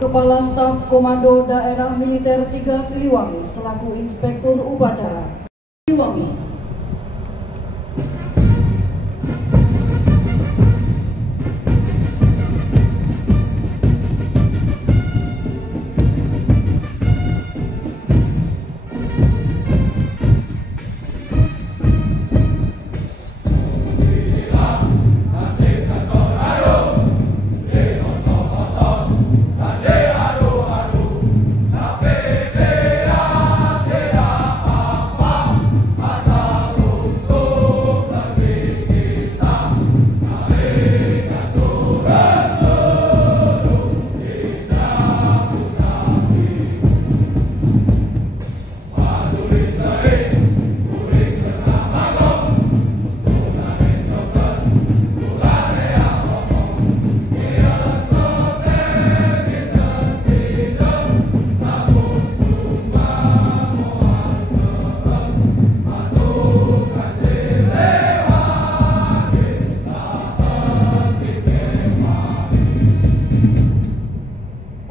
Kepala Staf Komando Daerah Militer 3 Siliwangi selaku Inspektur Upacara. Siliwangi.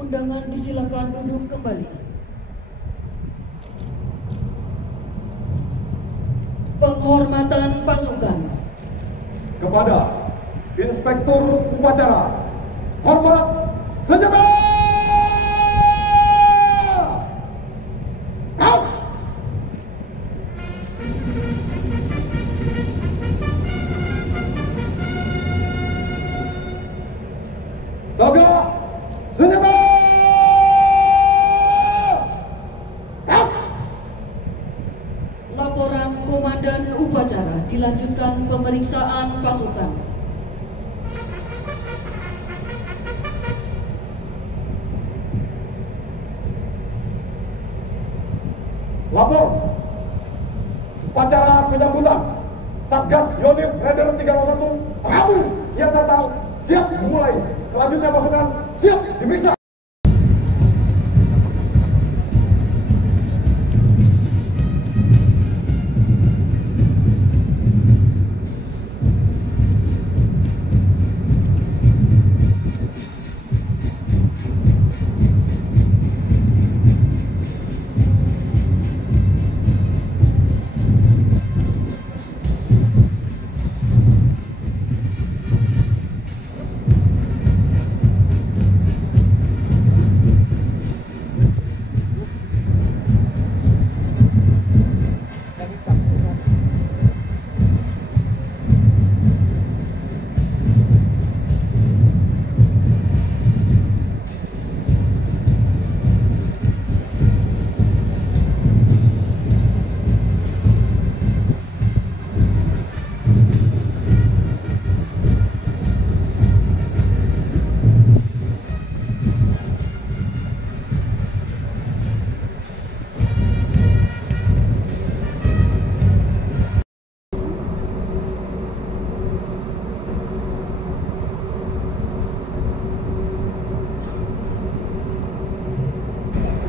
Undangan disilakan duduk kembali. Penghormatan pasukan. Kepada Inspektur Upacara, hormat senjata! Out! Toga senjata! Laporan Komandan Upacara dilanjutkan pemeriksaan pasukan. Lapor upacara penyambutan Satgas Yonif Raider 301 Rabu yang tahu siap memulai. Selanjutnya pasukan siap diperiksa.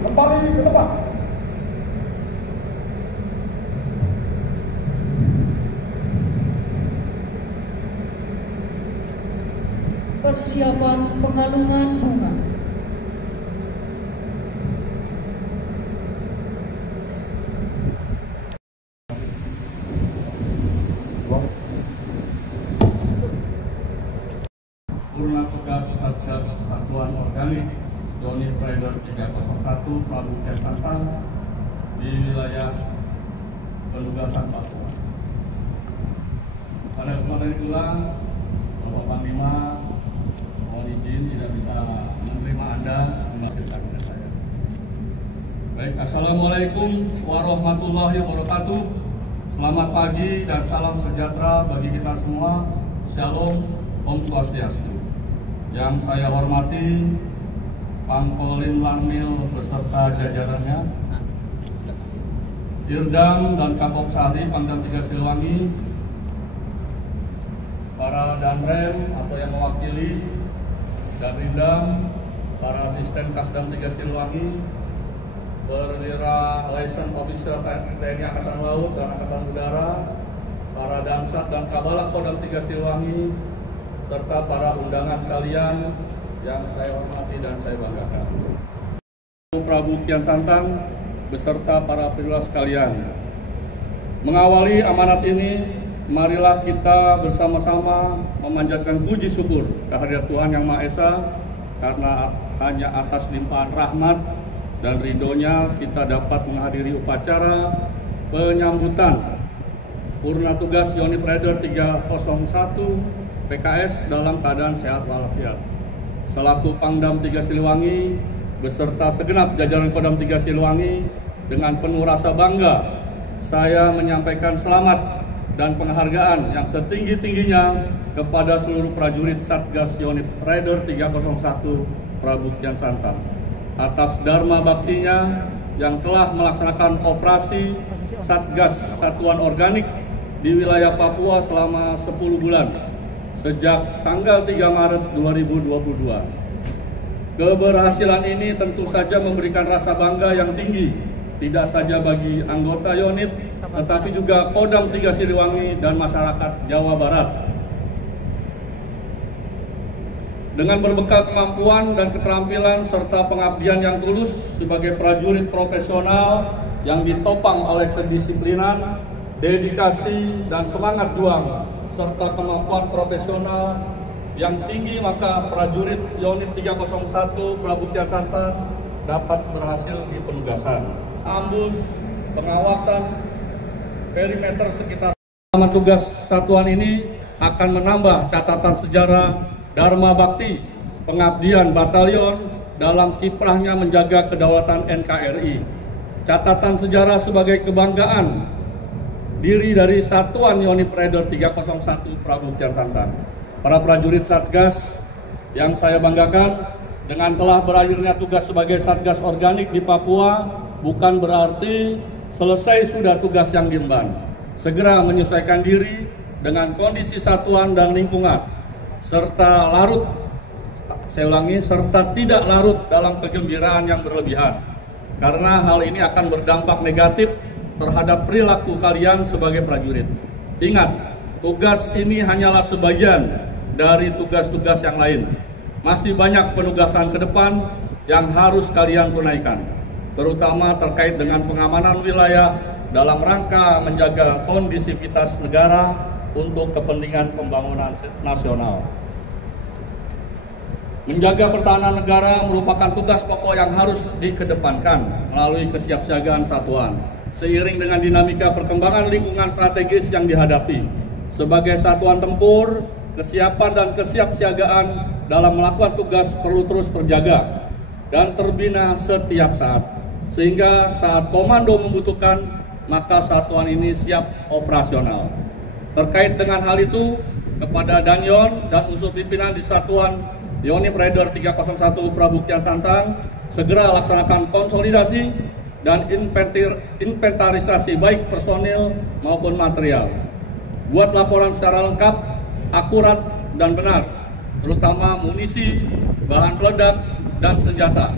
Kembali ke tempat. Persiapan pengalungan bunga. Purna Tugas Satgas Satuan Organik Yonif Raider 301 Prabu Kesantang di wilayah penugasan Papua. Pada kesempatan itulah Bapak Panglima mohon izin tidak bisa menerima Anda melakukan kepada saya. Baik, Assalamualaikum warahmatullahi wabarakatuh. Selamat pagi dan salam sejahtera bagi kita semua. Shalom, Om Swastiastu. Yang saya hormati Pangkolim Lanmil beserta jajarannya, Irdam dan Kapok Sari Pangdam 3 Siliwangi, para Danrem atau yang mewakili, dan Irdam, para asisten Kasdam 3 Siliwangi, perwira license officer TNI Angkatan Laut dan Angkatan Udara, para Dansat dan Kabalak Kodam 3 Siliwangi, serta para undangan sekalian yang saya hormati dan saya banggakan. Prabu Kian Santang beserta para perwira sekalian. Mengawali amanat ini, marilah kita bersama-sama memanjatkan puji syukur kehadirat Tuhan Yang Maha Esa, karena hanya atas limpahan rahmat dan ridhonya kita dapat menghadiri upacara penyambutan Purna Tugas Yonif Raider 301 PKS dalam keadaan sehat walafiat. Selaku Pangdam 3 Siliwangi beserta segenap jajaran Kodam 3 Siliwangi, dengan penuh rasa bangga saya menyampaikan selamat dan penghargaan yang setinggi-tingginya kepada seluruh prajurit Satgas Yonif Raider 301 Prabu Kian Santang atas dharma baktinya yang telah melaksanakan operasi Satgas Satuan Organik di wilayah Papua selama 10 bulan sejak tanggal 3 Maret 2022. Keberhasilan ini tentu saja memberikan rasa bangga yang tinggi, tidak saja bagi anggota Yonif, tetapi juga Kodam 3 Siliwangi dan masyarakat Jawa Barat. Dengan berbekal kemampuan dan keterampilan serta pengabdian yang tulus sebagai prajurit profesional yang ditopang oleh kedisiplinan, dedikasi, dan semangat juang, serta kemampuan profesional yang tinggi, maka prajurit Yonif 301 Prabu Kian Santang dapat berhasil di penugasan, ambus, pengawasan, perimeter sekitar. Selama tugas satuan ini akan menambah catatan sejarah dharma bakti pengabdian batalion dalam kiprahnya menjaga kedaulatan NKRI. Catatan sejarah sebagai kebanggaan diri dari Satuan Yonif Raider 301 Prabu Kian Santang. Para prajurit Satgas yang saya banggakan, dengan telah berakhirnya tugas sebagai Satgas Organik di Papua bukan berarti selesai sudah tugas yang diemban. Segera menyesuaikan diri dengan kondisi satuan dan lingkungan, serta tidak larut dalam kegembiraan yang berlebihan, karena hal ini akan berdampak negatif terhadap perilaku kalian sebagai prajurit. Ingat, tugas ini hanyalah sebagian dari tugas-tugas yang lain. Masih banyak penugasan ke depan yang harus kalian tunaikan, terutama terkait dengan pengamanan wilayah dalam rangka menjaga kondisivitas negara untuk kepentingan pembangunan nasional. Menjaga pertahanan negara merupakan tugas pokok yang harus dikedepankan melalui kesiapsiagaan satuan, seiring dengan dinamika perkembangan lingkungan strategis yang dihadapi. Sebagai satuan tempur, kesiapan dan kesiapsiagaan dalam melakukan tugas perlu terus terjaga dan terbina setiap saat, sehingga saat komando membutuhkan, maka satuan ini siap operasional. Terkait dengan hal itu, kepada Danyon dan unsur pimpinan di Satuan Yonif Raider 301 Prabu Kian Santang, segera laksanakan konsolidasi dan inventarisasi baik personil maupun material. Buat laporan secara lengkap, akurat, dan benar, terutama munisi, bahan peledak, dan senjata,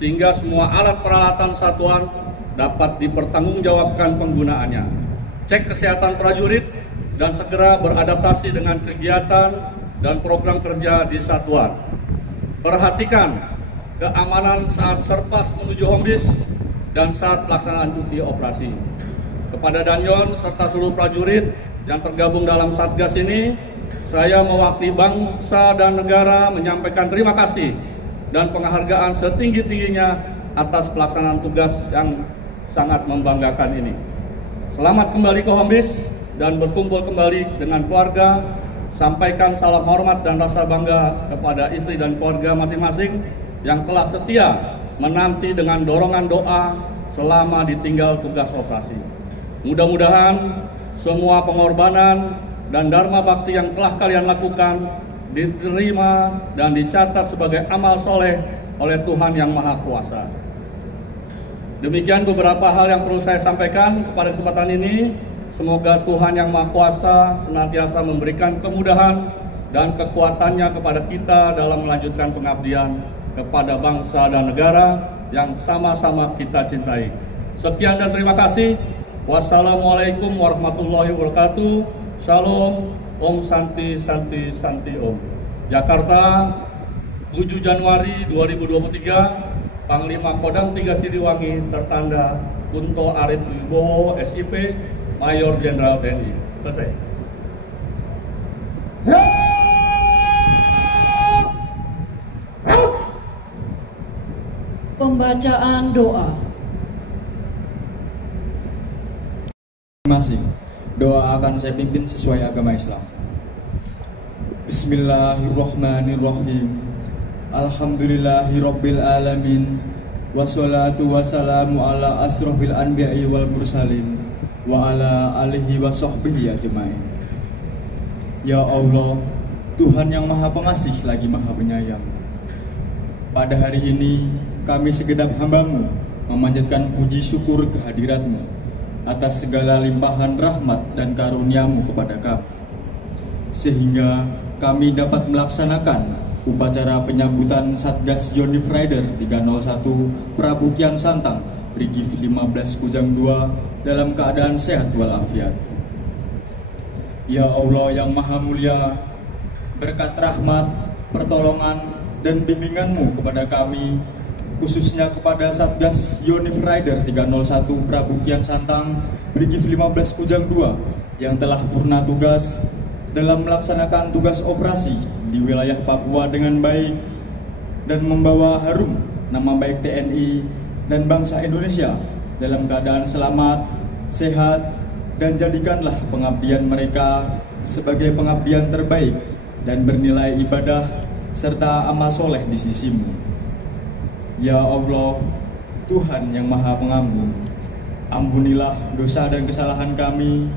sehingga semua alat peralatan satuan dapat dipertanggungjawabkan penggunaannya. Cek kesehatan prajurit dan segera beradaptasi dengan kegiatan dan program kerja di satuan. Perhatikan keamanan saat serpas menuju hombis dan saat pelaksanaan cuti operasi. Kepada Danyon serta seluruh prajurit yang tergabung dalam Satgas ini, saya mewakili bangsa dan negara menyampaikan terima kasih dan penghargaan setinggi-tingginya atas pelaksanaan tugas yang sangat membanggakan ini. Selamat kembali ke Hombis dan berkumpul kembali dengan keluarga. Sampaikan salam hormat dan rasa bangga kepada istri dan keluarga masing-masing yang telah setia menanti dengan dorongan doa selama ditinggal tugas operasi. Mudah-mudahan semua pengorbanan dan dharma bakti yang telah kalian lakukan diterima dan dicatat sebagai amal soleh oleh Tuhan Yang Maha Kuasa. Demikian beberapa hal yang perlu saya sampaikan pada kesempatan ini. Semoga Tuhan Yang Maha Kuasa senantiasa memberikan kemudahan dan kekuatannya kepada kita dalam melanjutkan pengabdian kepada bangsa dan negara yang sama-sama kita cintai. Sekian dan terima kasih. Wassalamualaikum warahmatullahi wabarakatuh. Shalom, Om Santi Santi Santi Om. Jakarta, 7 Januari 2023, Panglima Kodam 3 Siliwangi tertanda Kunto Arif Wibowo, SIP, Mayor Jenderal TNI. Selesai. Pembacaan doa. Masing doa akan saya pimpin sesuai agama Islam. Bismillahirrahmanirrahim. Alhamdulillahirabbil alamin. Wassalatu wassalamu ala asrofil anbiya'i wal mursalin wa ala alihi wa sahbihi ajmain. Ya Allah, Tuhan yang Maha Pengasih lagi Maha Penyayang, pada hari ini kami segenap hamba-Mu memanjatkan puji syukur kehadirat-Mu atas segala limpahan rahmat dan karunia-Mu kepada kami, sehingga kami dapat melaksanakan upacara penyambutan Satgas Yonif Rider 301 Prabu Kian Santang Brigif 15 Kujang 2 dalam keadaan sehat walafiat. Ya Allah yang Maha Mulia, berkat rahmat, pertolongan, dan bimbingan-Mu kepada kami, khususnya kepada Satgas Yonif Rider 301 Prabu Kian Santang Brigif 15 Kujang 2 yang telah purna tugas dalam melaksanakan tugas operasi di wilayah Papua dengan baik dan membawa harum nama baik TNI dan bangsa Indonesia dalam keadaan selamat, sehat, dan jadikanlah pengabdian mereka sebagai pengabdian terbaik dan bernilai ibadah serta amal soleh di sisi-Mu. Ya Allah, Tuhan yang Maha Pengampun, ampunilah dosa dan kesalahan kami.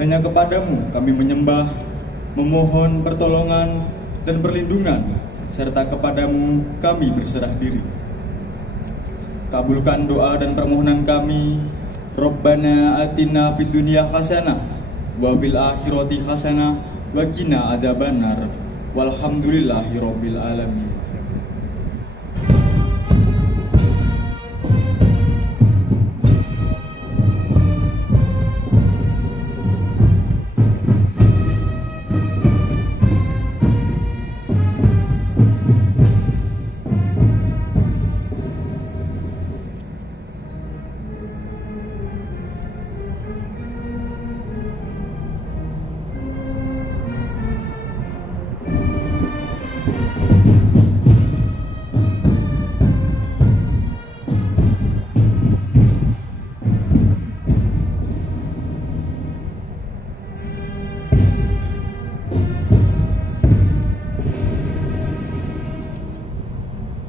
Hanya kepada-Mu kami menyembah, memohon pertolongan dan perlindungan, serta kepada-Mu kami berserah diri. Kabulkan doa dan permohonan kami. Rabbana atina fid dunya hasanah wa fil akhirati hasanah wa qina adzabannar. Walhamdulillahirabbil alamin.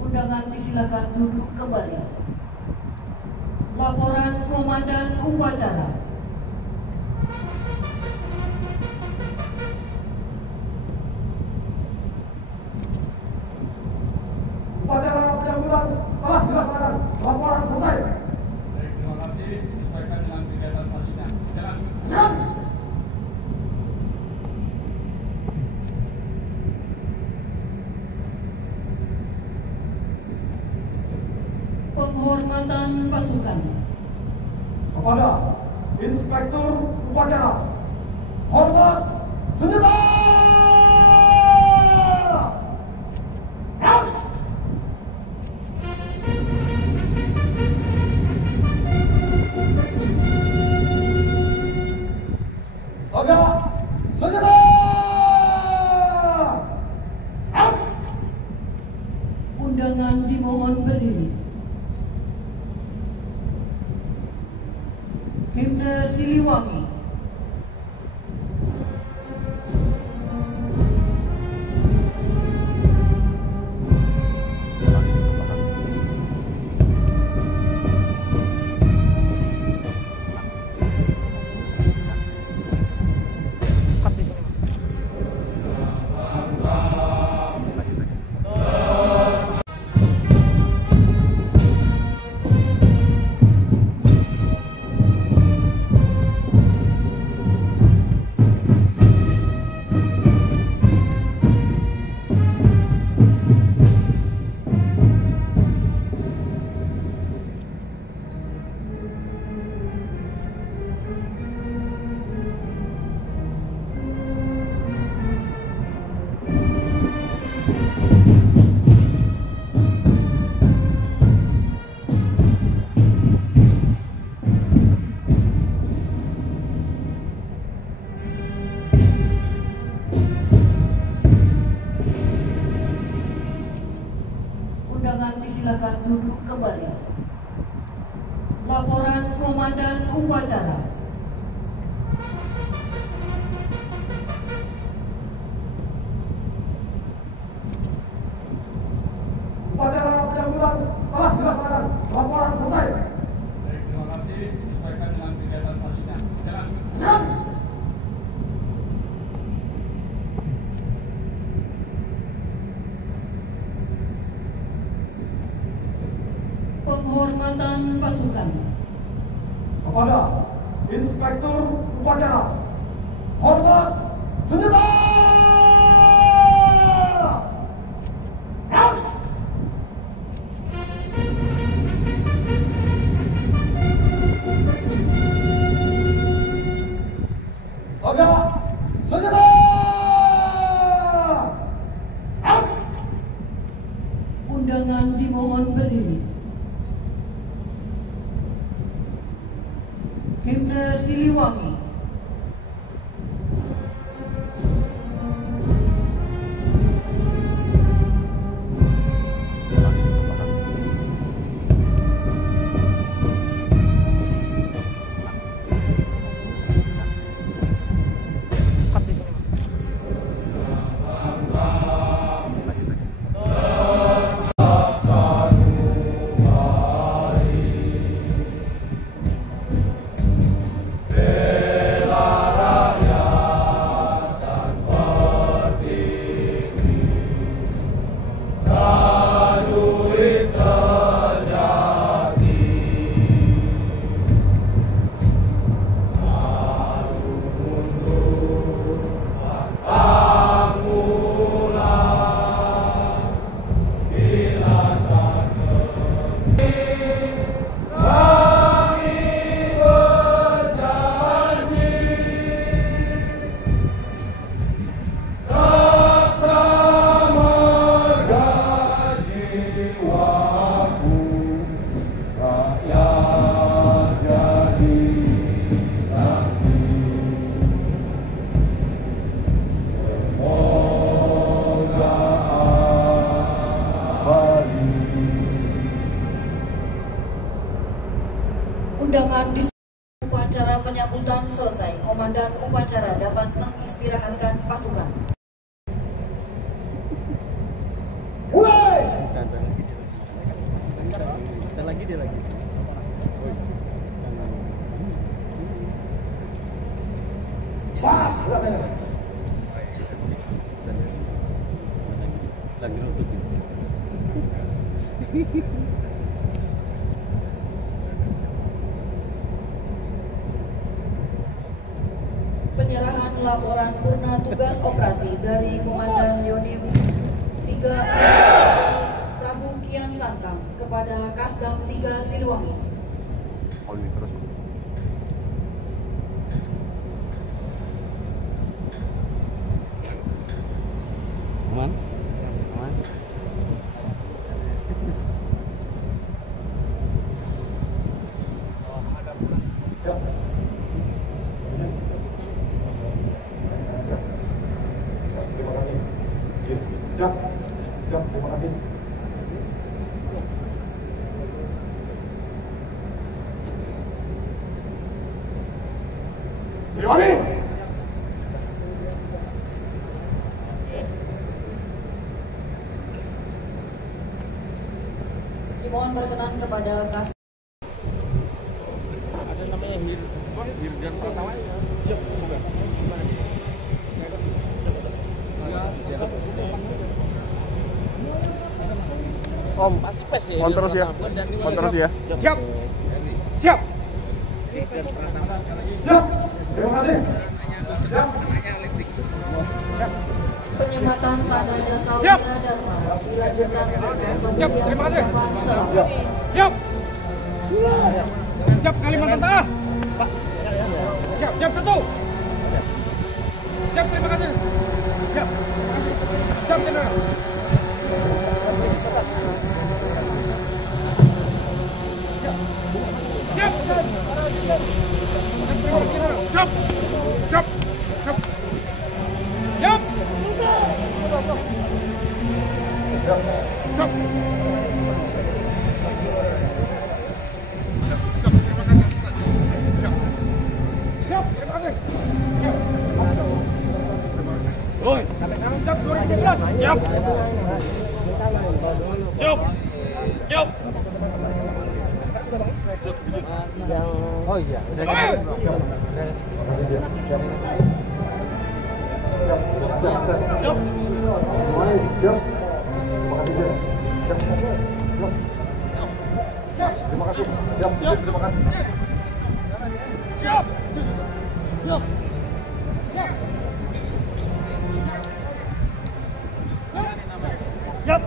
Undangan disilakan duduk kembali. Laporan Komandan Upacara. Upacara penyambutan telah dilaksanakan. Laporan selesai. Baik, terima kasih. Sesuaikan dengan kegiatan selanjutnya. Jalan. Siap. Penghormatan pasukan. Kepada Inspektur Upacara, hormat senjata. Tegak senjata. Undangan dimohon berdiri. Himne Siliwangi. Komandan Upacara. Upacara penyambutan telah dilaksanakan. Laporan selesai. Baik, terima kasih. Sesuaikan dengan kegiatan selanjutnya. Jalan. Siap. Penghormatan pasukan. Kepada Inspektur Upacara, hormat senjata. Out! Jaga senjata. Out! Undangan dimohon berdiri. Himne Siliwangi. Undangan di upacara penyambutan selesai. Komandan upacara dapat mengistirahatkan pasukan. Mulai. Dia lagi. Pak, Lagi nutupin. Penyerahan laporan purna tugas operasi dari Komandan Yonif 3 Prabu Kian Santang kepada Kasdam 3 Siliwangi. Aman? Aman? Siap. Siap, terima kasih. Siliwangi. Dimohon berkenan kepada Kasdam. Ada namanya Hirdan Pratama ya? Bukan. Om, pasti pes ya. On terus ya. On terus ya. Siap. Siap. Siap. Terima kasih. Siap. Siap. Penyematan pada jasa Siap. Wiradharma dilanjutkan dengan Siap, pemberian terima kasih. ucapan selamat. Siap. Siap Kalimantan Tengah. Siap, siap satu. Siap, terima kasih. Siap. Siap, Jenderal. Siap. Siap. Siap. Siap. Siap. Siap. Siap. Oh iya, udah Makasih, Jen. Siap. Mulai, siap. Makasih, Jen. Siap. Terima kasih. Siap. Terima kasih. Siap. Siap. Siap. Siap. Siap.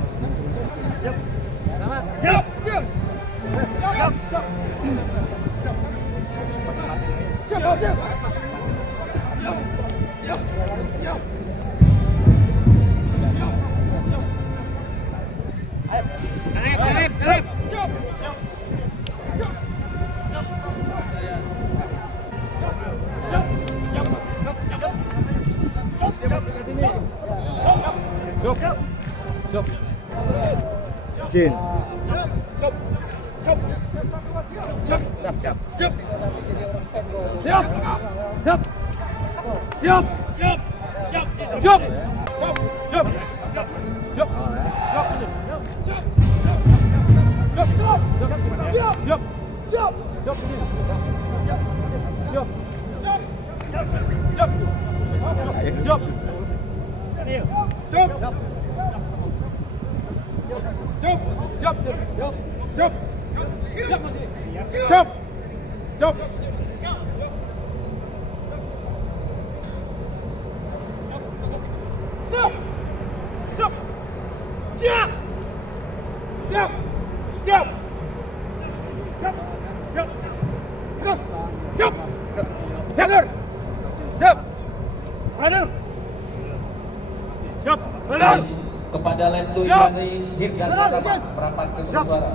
Jin. Kepada Lettu Yandri Hirdan Pratama merapat ke surat suara.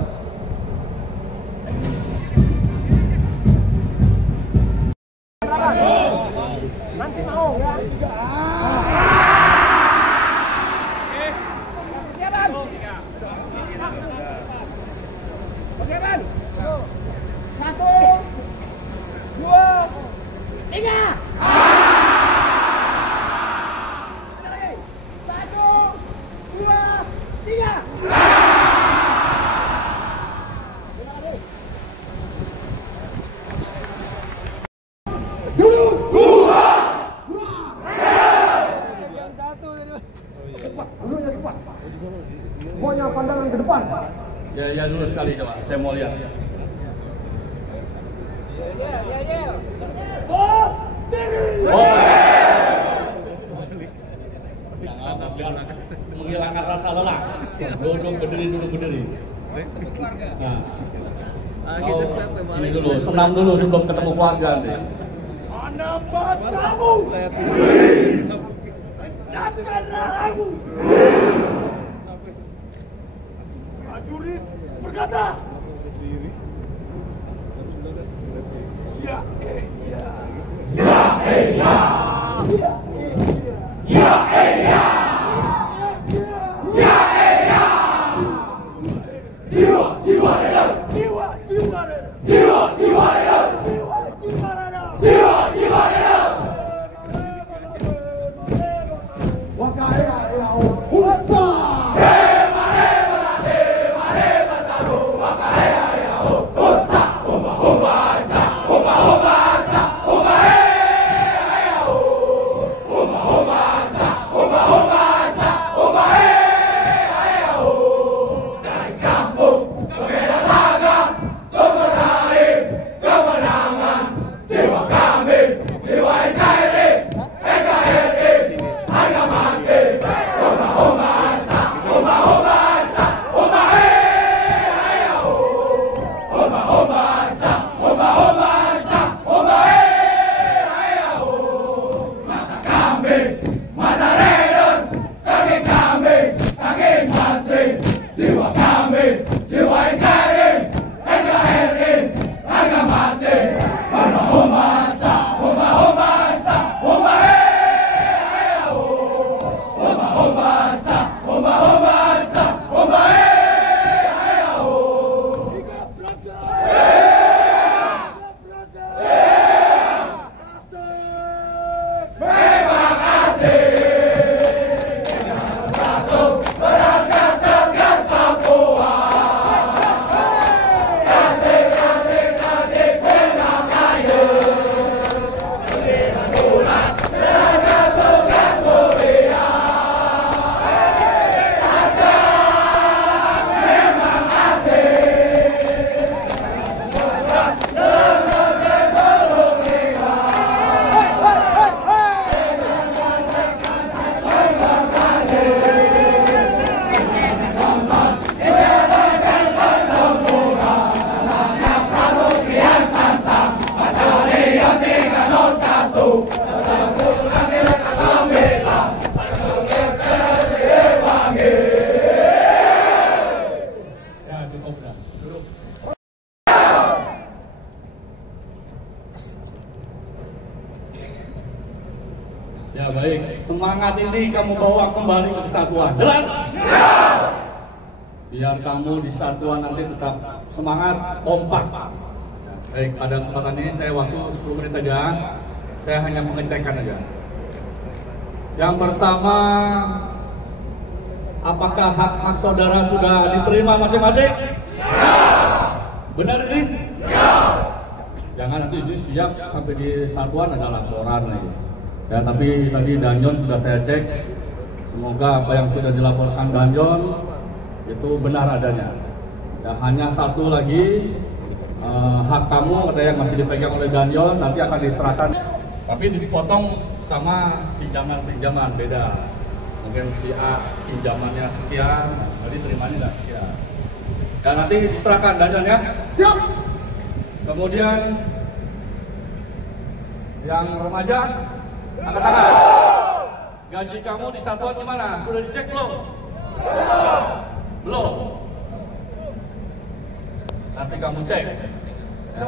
Nanti mau ya. Oke, Ban. 1, 2, 3. Semuanya pandangan ke depan. Ya dulu sekali coba, saya mau lihat. Jangan menghilangkan rasa lelah. Duduk berdiri. Nah, ini dulu, senam dulu sebelum ketemu keluarga nih. Menambah kamu. Mencapkan rahmu. Prajurit berkata. Ya, ya. Ya, ya. Ya, ya. Ya, ya. Jiwa Reda. Ya baik, semangat ini kamu bawa kembali ke kesatuan. Jelas? Biar kamu di kesatuan nanti tetap semangat, kompak. Baik, pada kesempatan ini saya waktu 10 menit aja. Saya hanya mengecekkan aja. Yang pertama, apakah hak-hak saudara sudah diterima masing-masing? Benar ini? Jangan nanti siap sampai di satuan ada laporan lagi. Ya, tapi tadi Danjon sudah saya cek. Semoga apa yang sudah dilaporkan Danjon itu benar adanya. Ya, hanya satu lagi hak kamu yang masih dipegang oleh Danjon nanti akan diserahkan. Tapi dipotong sama pinjaman beda. Mungkin si A pinjamannya sekian, jadi terimanya tidak sekian. Dan nanti diserahkan Danjon ya. Siap. Kemudian yang remaja angkat tangan. Gaji kamu di satuan gimana? Sudah dicek belum? Belum. Nanti kamu cek. Ya.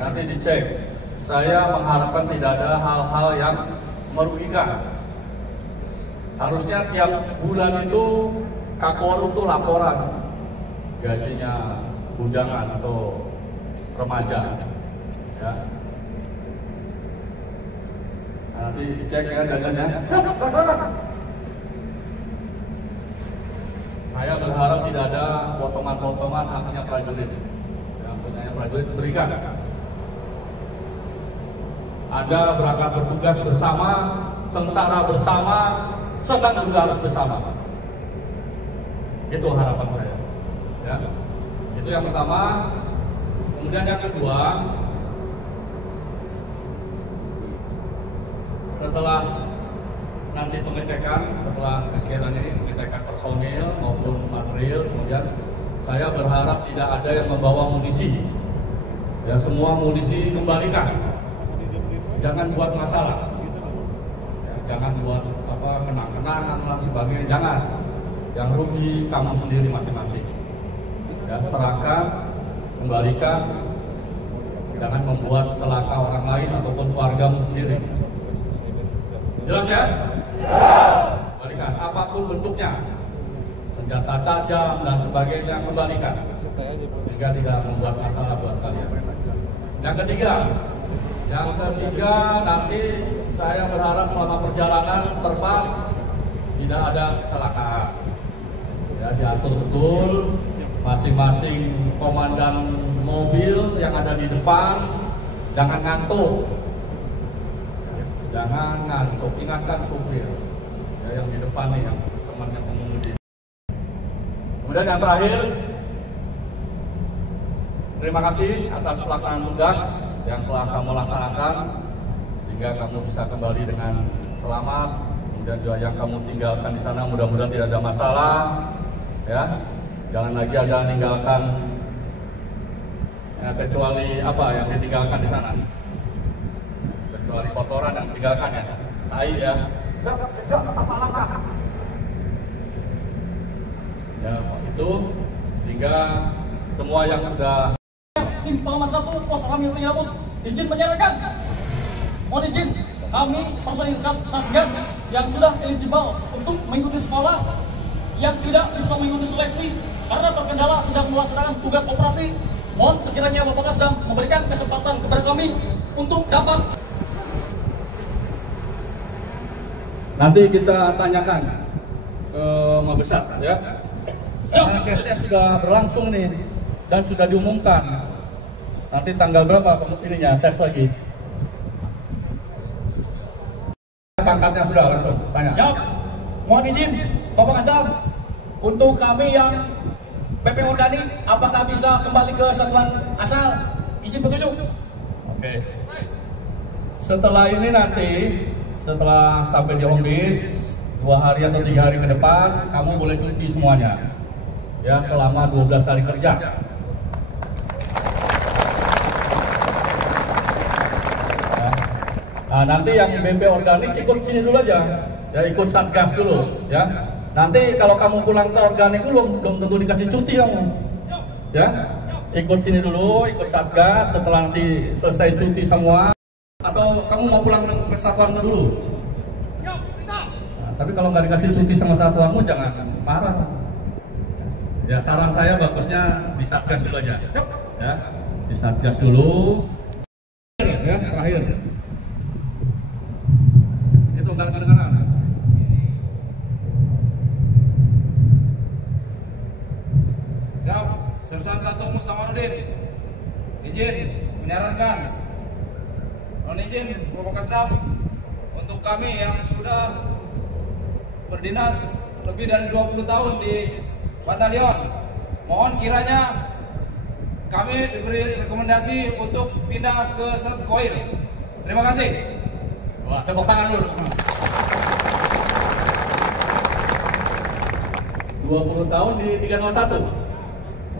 Nanti dicek. Saya mengharapkan tidak ada hal-hal yang merugikan. Harusnya tiap bulan itu Kakorum itu laporan gajinya bujangan atau remaja. Ya. Nanti dicek ya gajinya. Saya berharap tidak ada potongan-potongan haknya prajurit. Yang punya prajurit berikan. Ada berangkat bertugas bersama, sengsara bersama, senang juga harus bersama. Itu harapan saya. Ya. Itu yang pertama. Kemudian yang kedua, setelah nanti pengecekan, setelah kegiatan ini pengecekan personil maupun material, kemudian saya berharap tidak ada yang membawa munisi. Ya, semua munisi kembalikan. Jangan buat masalah. Ya, jangan buat kenang-kenangan dan sebagainya. Jangan. Yang rugi kamu sendiri masing-masing. Ya, serahkan, kembalikan. Jangan membuat celaka orang lain ataupun keluargamu sendiri. Jelas ya? Kembalikan apapun bentuknya. Senjata tajam dan sebagainya kembalikan. Sehingga tidak membuat masalah buat kalian. Yang ketiga nanti saya berharap selama perjalanan serpas tidak ada kecelakaan. Ya, diatur betul masing-masing komandan mobil yang ada di depan jangan ngantuk. Jangan ngantuk, ingatkan supir ya, yang di depan nih, yang temannya pengemudi. Kemudian yang terakhir, terima kasih atas pelaksanaan tugas yang telah kamu laksanakan sehingga kamu bisa kembali dengan selamat. Kemudian juga yang kamu tinggalkan di sana mudah-mudahan tidak ada masalah. Ya, jangan lagi ada meninggalkan ya, kecuali apa yang ditinggalkan di sana. Kecuali kotoran yang ditinggalkan ya, tai ya. Ya, itu sehingga semua yang sudah tim pengaman 1 pos Ramil Penyambut izin menyerahkan. Mohon izin kami personil Satgas yang sudah eligible untuk mengikuti sekolah yang tidak bisa mengikuti seleksi karena terkendala sedang melaksanakan tugas operasi. Mohon sekiranya Bapak sedang memberikan kesempatan kepada kami untuk dapat. Nanti kita tanyakan ke Mabesat ya. Karena tesnya sudah berlangsung nih dan sudah diumumkan. Nanti tanggal berapa ininya tes lagi? Pangkatnya sudah langsung tanya. Siap. Mohon izin Bapak Kasdam untuk kami yang BP Organik apakah bisa kembali ke satuan asal? Izin petunjuk. Oke. Setelah ini nanti setelah sampai di home base 2 hari atau 3 hari ke depan kamu boleh cuti semuanya. Ya, selama 12 hari kerja. Nah, nanti yang BP Organik ikut sini dulu aja, ya ikut Satgas dulu, ya. Nanti kalau kamu pulang ke Organik belum tentu dikasih cuti kamu, ya. Ikut sini dulu, ikut Satgas. Setelah nanti selesai cuti semua, atau kamu mau pulang ke satuan dulu, Nah, tapi kalau nggak dikasih cuti sama satuanmu jangan marah. Ya saran saya bagusnya di Satgas dulu aja. Ya, di Satgas dulu. Ya, terakhir. Itu nggak kedengaran. Siap, Sersan 1 Mustamanudin. Izin menyarankan non izin Bapak Kasdam untuk kami yang sudah berdinas lebih dari 20 tahun di batalion, mohon kiranya kami diberi rekomendasi untuk pindah ke Sertkoil. Terima kasih. Wah, tepuk tangan dulu. 20 tahun di 301.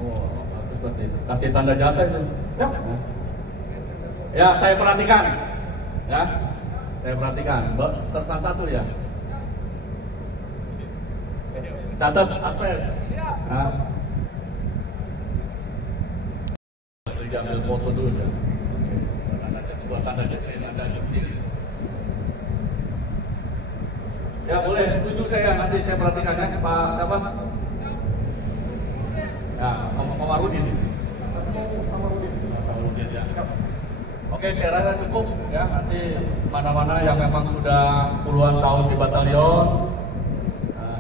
Oh, bagus berarti. Kasih tanda jasa itu. Ya, saya perhatikan. Ya, saya perhatikan. Sersan 1 ya. Catat aspek. Nah. Ambil foto dulu ya. Buat tanda jepit. Ya boleh, setuju saya, nanti saya perhatikan ya Pak siapa? Ya, Pak Marudin. Ya. Oke, saya rasa cukup ya, nanti mana-mana yang memang sudah puluhan tahun di batalion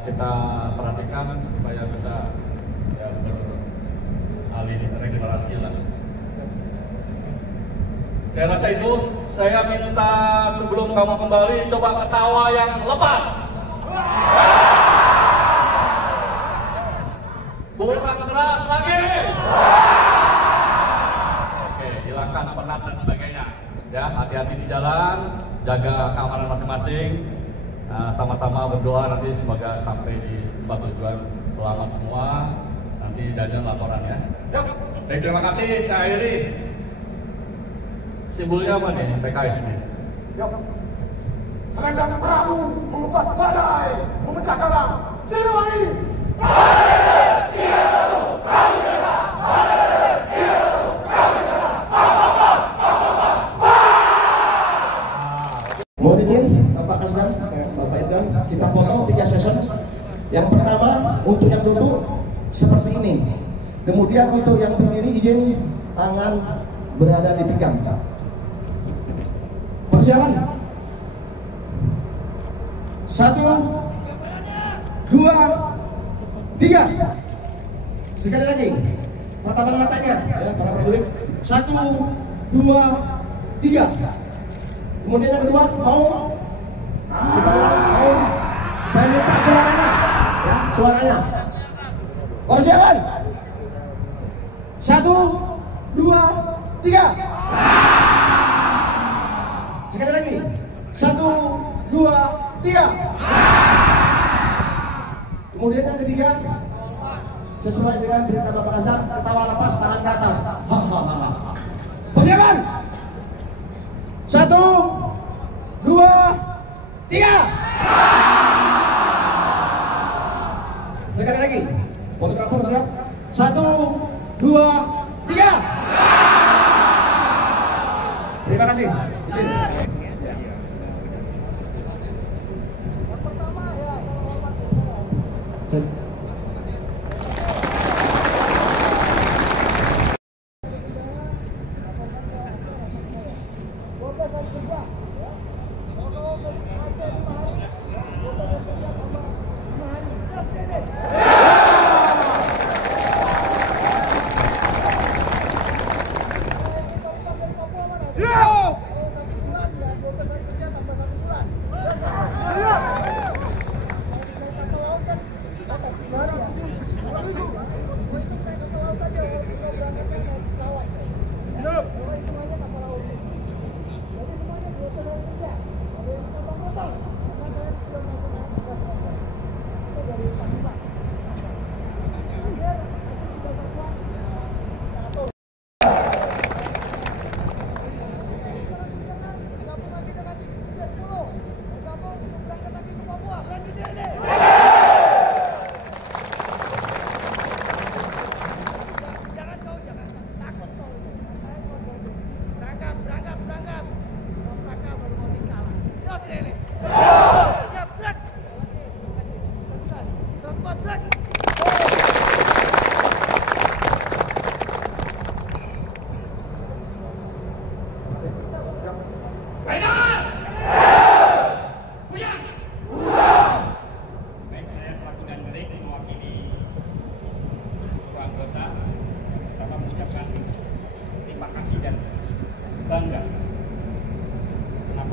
kita perhatikan supaya bisa ya beralih regenerasi lah. Saya rasa itu, saya minta sebelum kamu kembali coba ketawa yang lepas. Bukan keras lagi. Oke, hilangkan penat dan sebagainya. Ya, hati-hati di jalan, jaga keamanan masing-masing. Sama-sama berdoa nanti semoga sampai di tempat tujuan selamat semua. Nanti Daniel laporan ya. Baik, terima kasih. Saya akhiri. Simbolnya apa nih PKS ini? Selendang Prabu mengupas badai, memecah karang. Siliwangi. Mohon izin Bapak Kasdam, Bapak Idam, kita potong 3 session. Yang pertama untuk yang duduk seperti ini. Kemudian untuk yang berdiri izin tangan berada di pinggang. Persiapan. 1, 2, 3. Sekali lagi. Tatapan matanya ya para prajurit. 1, 2, 3. Kemudian yang kedua mau kita ulang, mau saya minta suaranya ya, suaranya. Persiapan. 1, 2, 3. Sekali lagi. 1, 2, 3. Kemudian yang ketiga, sesuai dengan perintah Bapak Kasdam, ketawa lepas, tangan ke atas. Persiapan. 1, 2, 3. Sekali lagi. Fotografer siap. 1, 2, 3. Terima kasih.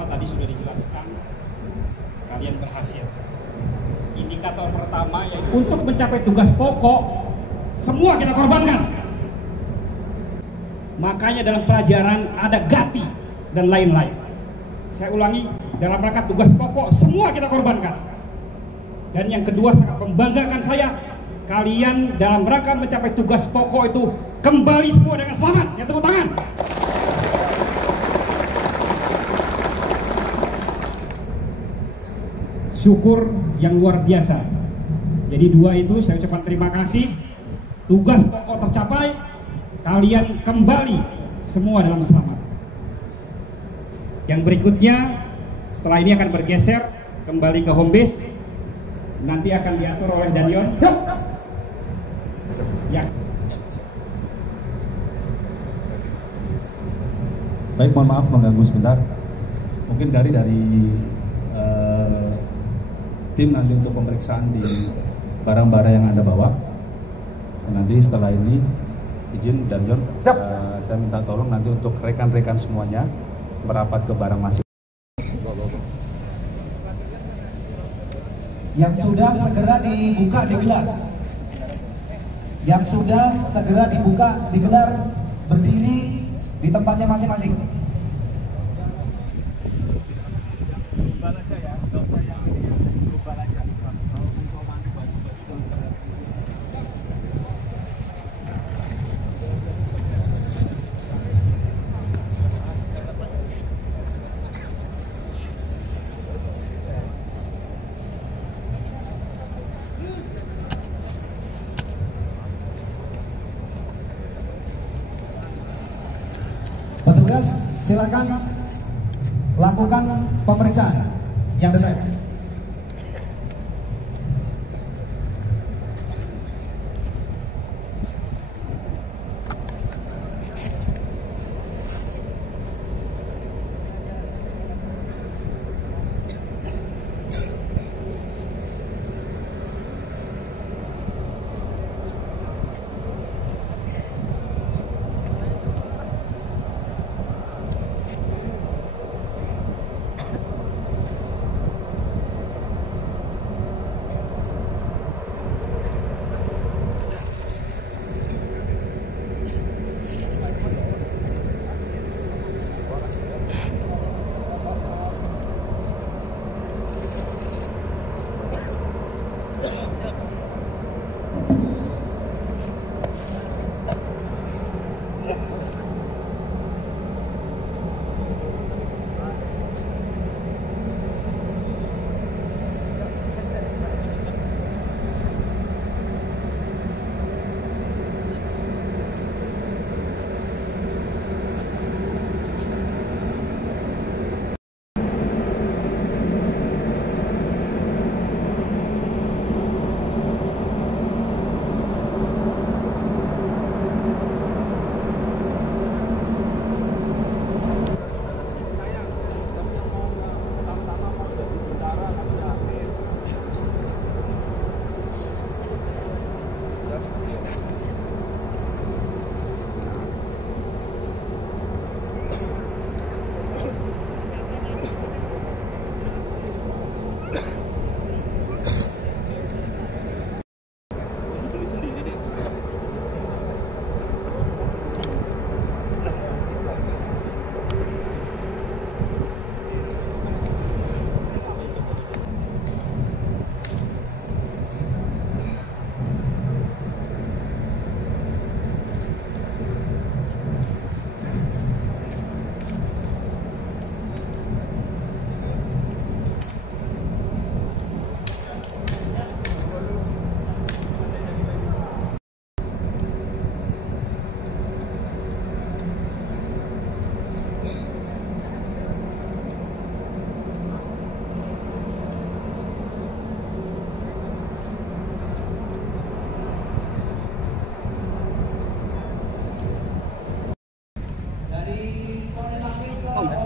beberapa tadi sudah dijelaskan, kalian berhasil. Indikator pertama yaitu untuk mencapai tugas pokok, semua kita korbankan. Makanya dalam pelajaran ada gati dan lain-lain. Saya ulangi, dalam rangka tugas pokok semua kita korbankan. Dan yang kedua sangat membanggakan saya, kalian dalam rangka mencapai tugas pokok itu kembali semua dengan selamat. Ya, tepuk tangan. Syukur yang luar biasa. Jadi dua itu saya ucapkan terima kasih. Tugas pokok tercapai, kalian kembali semua dalam selamat. Yang berikutnya setelah ini akan bergeser kembali ke home base. Nanti akan diatur oleh Danion. Ya. Baik, mohon maaf mengganggu sebentar. Mungkin dari tim nanti untuk pemeriksaan di barang-barang yang Anda bawa. Nanti setelah ini izin dan John, saya minta tolong nanti untuk rekan-rekan semuanya merapat ke barang masing. Yang sudah segera dibuka digelar. Yang sudah segera dibuka digelar, berdiri di tempatnya masing-masing. Petugas, silakan lakukan pemeriksaan yang detail.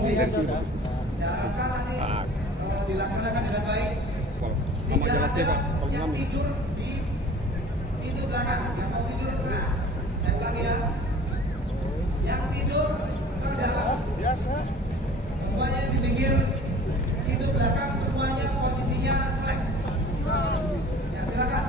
Diharapkan nanti dilaksanakan dengan baik. Tidak ada yang tidur di pintu belakang, yang mau tidur enggak. Saya ulangi ya. Yang tidur ke dalam. Biasa. Semuanya di pinggir pintu belakang semuanya posisinya flag. Ya silakan.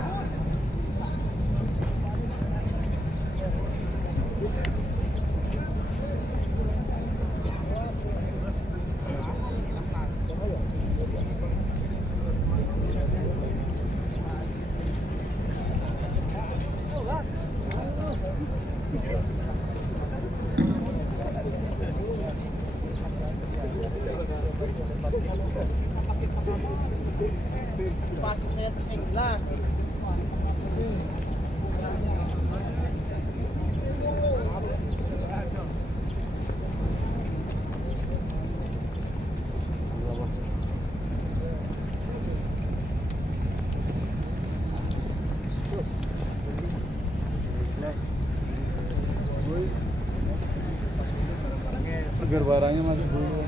Agar barangnya masuk dulu.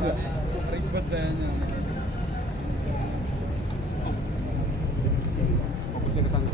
Ribet kayaknya. Fokusnya ke sana.